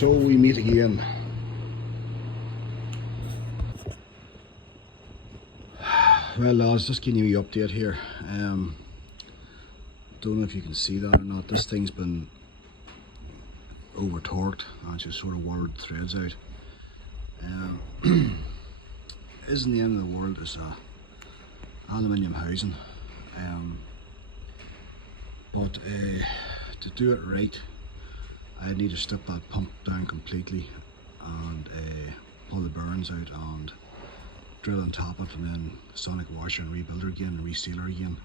So we meet again. Well lads, just giving you an update here. Don't know if you can see that or not. This thing's been over torqued and it's just sort of whirled threads out. Isn't the end of the world. It's a aluminium housing, but to do it right I need to strip that pump down completely and pull the bearings out and drill and top it, and then sonic washer and rebuild her again and reseal her again.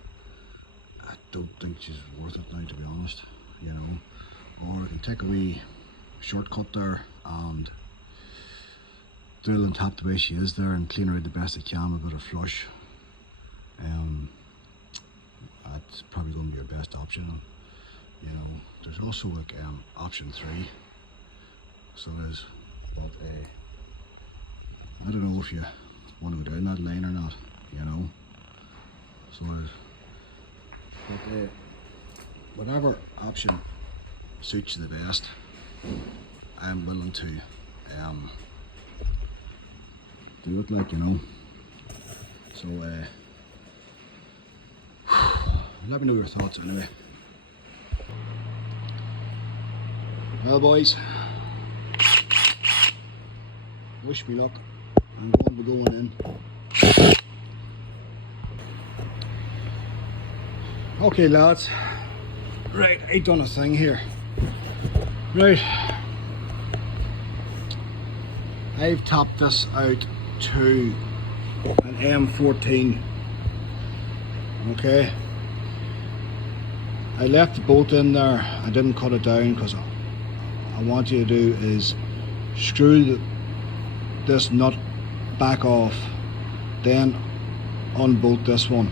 I don't think she's worth it now, to be honest, you know. Or I can take a wee shortcut there and drill and tap the way she is there and clean her out the best I can with a bit of flush. That's probably going to be your best option, you know. There's also like option 3, so there's, but I don't know if you want to go down that line or not, you know. So there's, but whatever option suits you the best, I'm willing to do it, like, you know. So let me know your thoughts anyway. Well boys, wish me luck. I'm going to be going in. Okay lads, right, I done a thing here. Right, I've topped this out to an M14. Okay, I left the bolt in there. I didn't cut it down because I want you to do is screw this nut back off, then unbolt this one.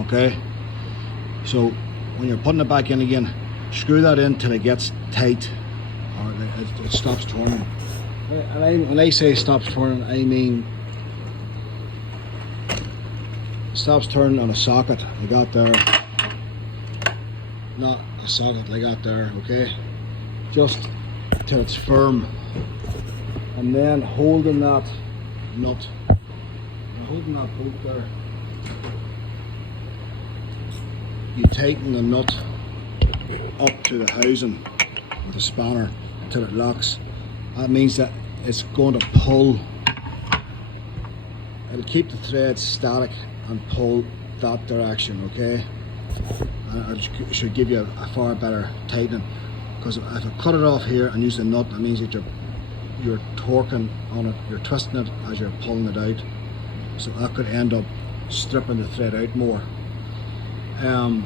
Okay, so when you're putting it back in again, screw that in till it gets tight or it stops turning. And when I say stops turning, I mean stops turning on a socket I got there, not a socket I got there, okay? Just till it's firm, and then holding that nut, holding that bolt there, you tighten the nut up to the housing with a spanner until it locks. That means that it's going to pull, it'll keep the threads static and pull that direction, okay? And it should give you a far better tightening, because if I cut it off here and use the nut, that means that you're torquing on it, you're twisting it as you're pulling it out, so that could end up stripping the thread out more. I'm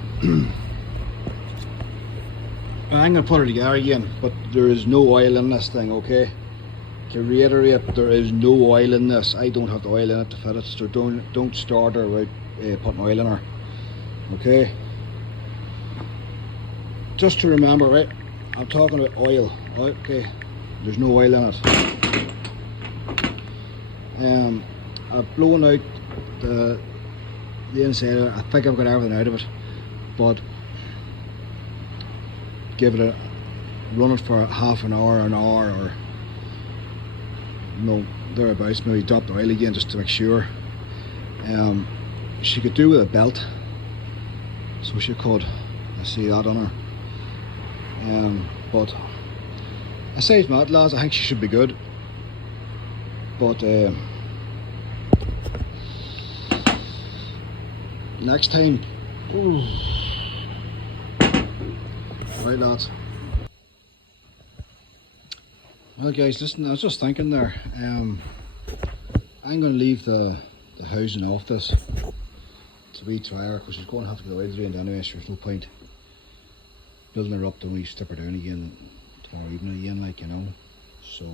going to put it together again, but there is no oil in this thing, okay? To reiterate, there is no oil in this. I don't have the oil in it to fit it, so don't start her without putting oil in her, okay? Just to remember, right, I'm talking about oil, okay? There's no oil in it. I've blown out the inside of it. I think I've got everything out of it, but give it run it for half an hour, or no, thereabouts. Maybe drop the oil again just to make sure. She could do with a belt, so she could. I see that on her. But aside from that, lads, I think she should be good. But next time, ooh. Right lads. Well guys, listen, I was just thinking there, I'm going to leave the housing off this to be try her, because she's going to have to get oil drained anyway, so there's no point building her up, then we strip her down again tomorrow evening again, like, you know. So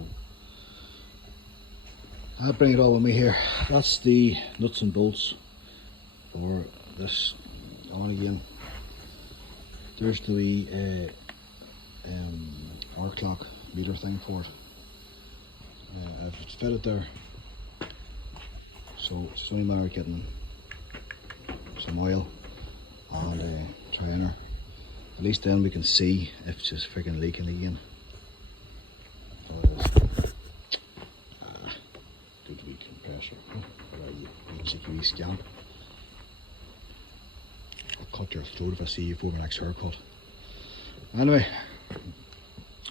I'll bring it all with me here. That's the nuts and bolts for this on again. There's the wee arc clock meter thing for it. I've fitted there, so it's only a matter of getting some oil and trying her. At least then we can see if it's just freaking leaking again. CQE scan. I'll cut your throat if I see you for my next haircut. Anyway,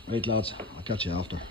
right lads, I'll catch you after.